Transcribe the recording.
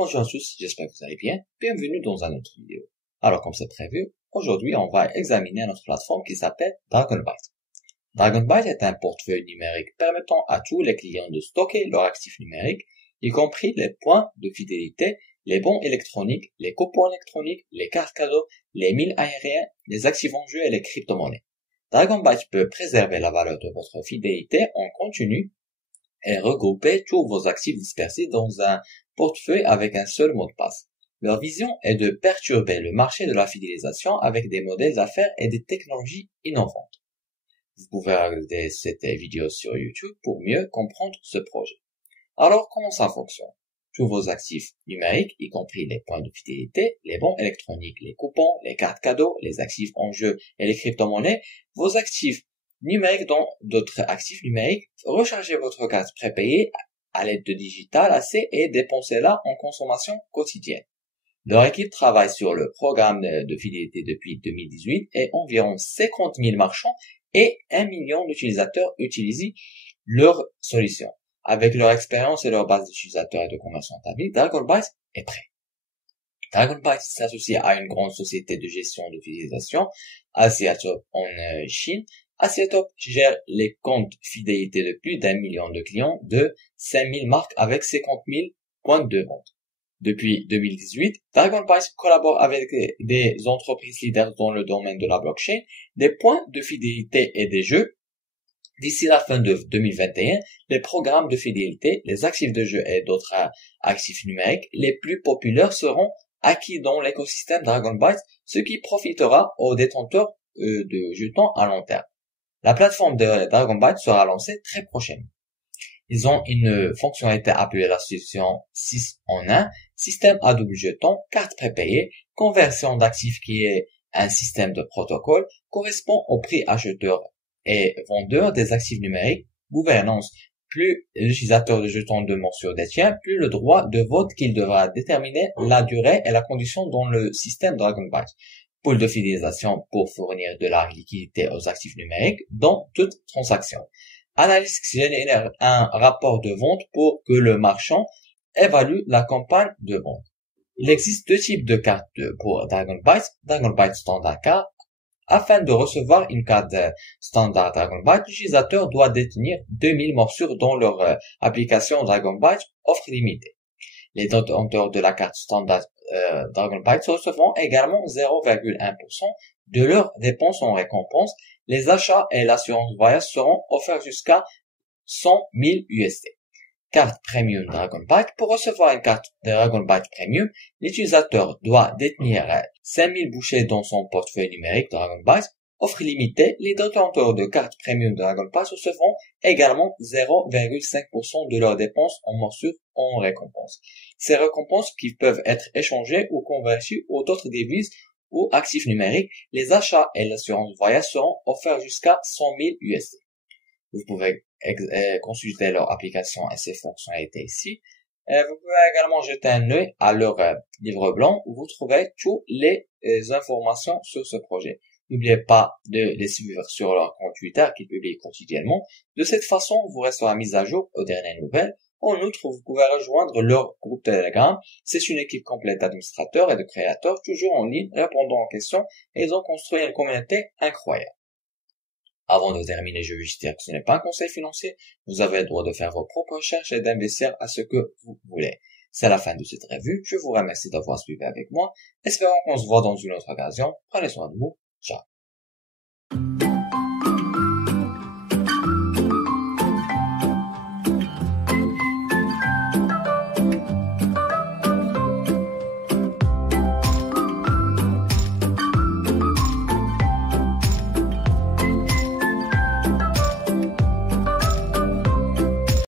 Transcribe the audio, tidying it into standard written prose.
Bonjour à tous, j'espère que vous allez bien. Bienvenue dans une autre vidéo. Alors comme c'est prévu, aujourd'hui on va examiner notre plateforme qui s'appelle DragonByte. DragonByte est un portefeuille numérique permettant à tous les clients de stocker leurs actifs numériques, y compris les points de fidélité, les bons électroniques, les coupons électroniques, les cartes cadeaux, les milles aériens, les actifs en jeu et les crypto-monnaies. DragonByte peut préserver la valeur de votre fidélité en continu et regrouper tous vos actifs dispersés dans un portefeuille avec un seul mot de passe. Leur vision est de perturber le marché de la fidélisation avec des modèles d'affaires et des technologies innovantes. Vous pouvez regarder cette vidéo sur YouTube pour mieux comprendre ce projet. Alors, comment ça fonctionne? Tous vos actifs numériques, y compris les points de fidélité, les bons électroniques, les coupons, les cartes cadeaux, les actifs en jeu et les crypto-monnaies, vos actifs numériques dans d'autres actifs numériques, rechargez votre carte prépayée à l'aide de Digital AC et dépensez-la en consommation quotidienne. Leur équipe travaille sur le programme de fidélité depuis 2018 et environ 50 000 marchands et 1 million d'utilisateurs utilisent leur solution. Avec leur expérience et leur base d'utilisateurs et de commerçants établis, DragonByte est prêt. DragonByte s'associe à une grande société de gestion de fidélisation, Asiatop en Chine. Asiatop gère les comptes fidélité de plus d'1 million de clients de 5000 marques avec 50 000 points de vente. Depuis 2018, DragonByte collabore avec des entreprises leaders dans le domaine de la blockchain, des points de fidélité et des jeux. D'ici la fin de 2021, les programmes de fidélité, les actifs de jeu et d'autres actifs numériques les plus populaires seront acquis dans l'écosystème DragonByte, ce qui profitera aux détenteurs de jetons à long terme. La plateforme de DragonByte sera lancée très prochainement. Ils ont une fonctionnalité appelée la solution 6 en 1, système à double jeton, carte prépayée, conversion d'actifs qui est un système de protocole, correspond au prix acheteur et vendeur des actifs numériques, gouvernance. Plus l'utilisateur de jetons de mention détient, plus le droit de vote qu'il devra déterminer la durée et la condition dans le système DragonByte. Pool de fidélisation pour fournir de la liquidité aux actifs numériques dans toute transaction. Analyst génère un rapport de vente pour que le marchand évalue la campagne de vente. Il existe deux types de cartes pour DragonByte. DragonByte Standard Card. Afin de recevoir une carte standard DragonByte, l'utilisateur doit détenir 2000 morsures dans leur application DragonByte offre limitée. Les détenteurs de la carte standard DragonByte recevront également 0,1% de leurs dépenses en récompense. Les achats et l'assurance voyage seront offerts jusqu'à 100 000 USD. Carte Premium DragonByte. Pour recevoir une carte DragonByte Premium, l'utilisateur doit détenir 5000 bouchées dans son portefeuille numérique DragonByte. Offre limitée, les détenteurs de cartes Premium DragonByte recevront également 0,5% de leurs dépenses en morsures en récompense. Ces récompenses qui peuvent être échangées ou converties aux d'autres devises ou actifs numériques, les achats et l'assurance voyage seront offerts jusqu'à 100 000 USD. Vous pouvez consulter leur application et ses fonctionnalités ici. Vous pouvez également jeter un œil à leur livre blanc où vous trouverez toutes les informations sur ce projet. N'oubliez pas de les suivre sur leur compte Twitter qu'ils publient quotidiennement. De cette façon, vous resterez mis à jour aux dernières nouvelles. En outre, vous pouvez rejoindre leur groupe Telegram. C'est une équipe complète d'administrateurs et de créateurs, toujours en ligne, répondant aux questions, et ils ont construit une communauté incroyable. Avant de terminer, je veux juste dire que ce n'est pas un conseil financier. Vous avez le droit de faire vos propres recherches et d'investir à ce que vous voulez. C'est la fin de cette revue. Je vous remercie d'avoir suivi avec moi. Espérons qu'on se voit dans une autre occasion. Prenez soin de vous. Ciao.